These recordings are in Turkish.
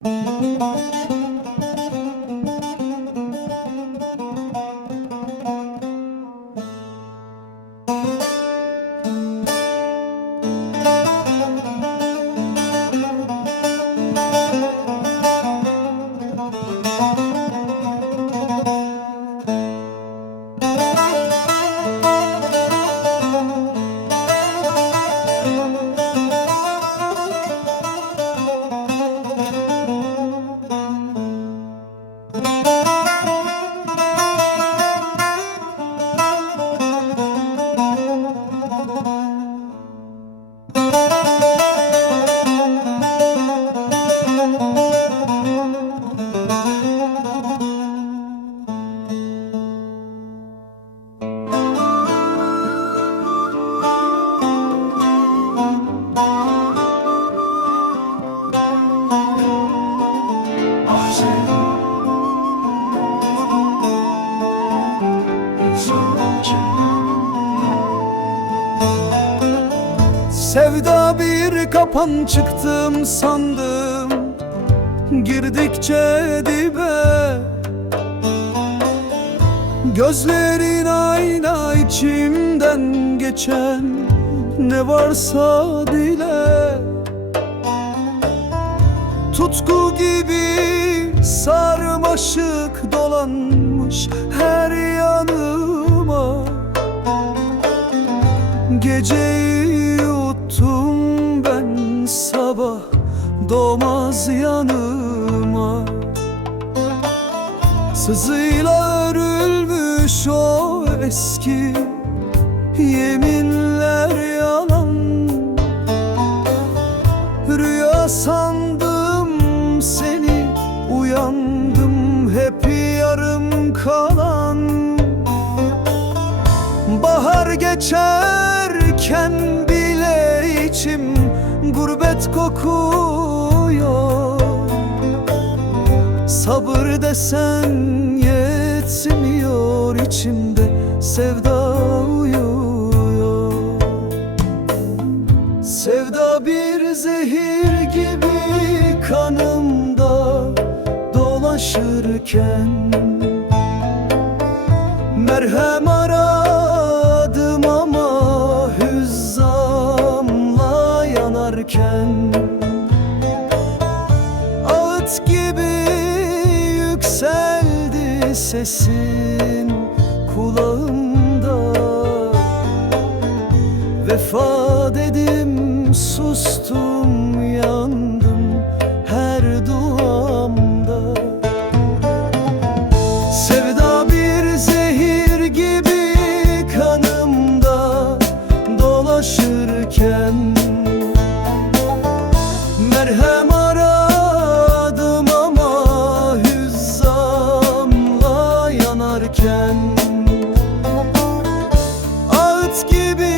Música Sevda bir kapan çıktım sandım. Girdikçe dibe. Gözlerin ayna içimden geçen Ne varsa dile Tutku gibi sarmaşık dolanmış her yanıma. Geceyi yuttum ben sabah doğmaz yanıma. Sızıyla örülmüş o eski yeminler yalan geçerken bile içim gurbet kokuyor. Sabır desen yetmiyor içimde sevda uyuyor. Sevda bir zehir gibi kanımda dolaşırken Merhem yanarken Ağıt gibi yükseldi sesin kulağımda. Vefa dedim sustum yandım her duamda. Sevda yanarken Ağıt gibi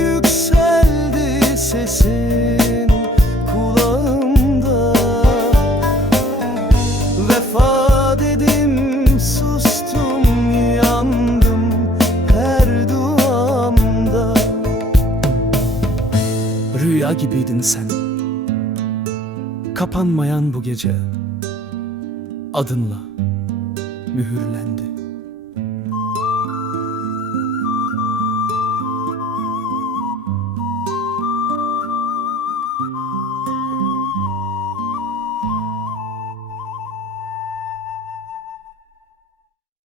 yükseldi sesin kulağımda. Vefa dedim sustum yandım her duamda. Rüya gibiydin sen. Kapanmayan bu gece Adınla mühürlendi